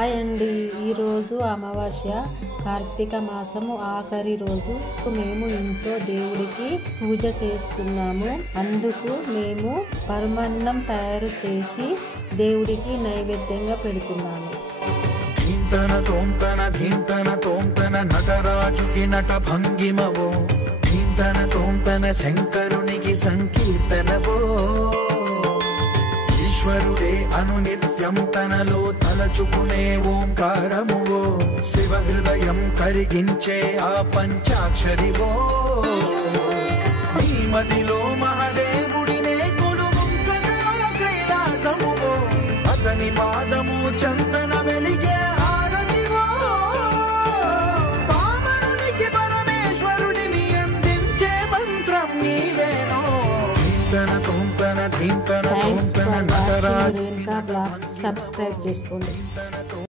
Hi అండి, ఈరోజు అమావాస్య కార్తీక మాసము ఆఖరి రోజు. మేము ఇంట్లో దేవుడికి పూజ చేస్తున్నాము. అందుకు మేము పరమాన్నం తయారు చేసి దేవుడికి నైవేద్యంగా పెడుతున్నాము. ధీంతన తోంతన ధీంతన తోంతన నటరాజుకి నట భంగిమవో, ధీంతన తోంతన శంకరునికి సంకీర్తనవో. ఈశ్వరుడే అనునిత్యం తనలో తలచుకునే ఓంకారమువో, శివ హృదయం కరిగించే ఆ పంచాక్షరివో. ఈ మదిలో మహాదేవుడినే కొలువుంచగా కైలాసమువో, అతని పాదము చందన వెలిగే హారతివో. పామరునికి పరమేశ్వరుడిని అందించే మంత్రం నీవేనో. ధీంతన తోంతన ధీంతన తోంతన నటరాజు. రేణుకా బ్లాగ్స్ సబ్స్క్రైబ్ చేసుకోండి.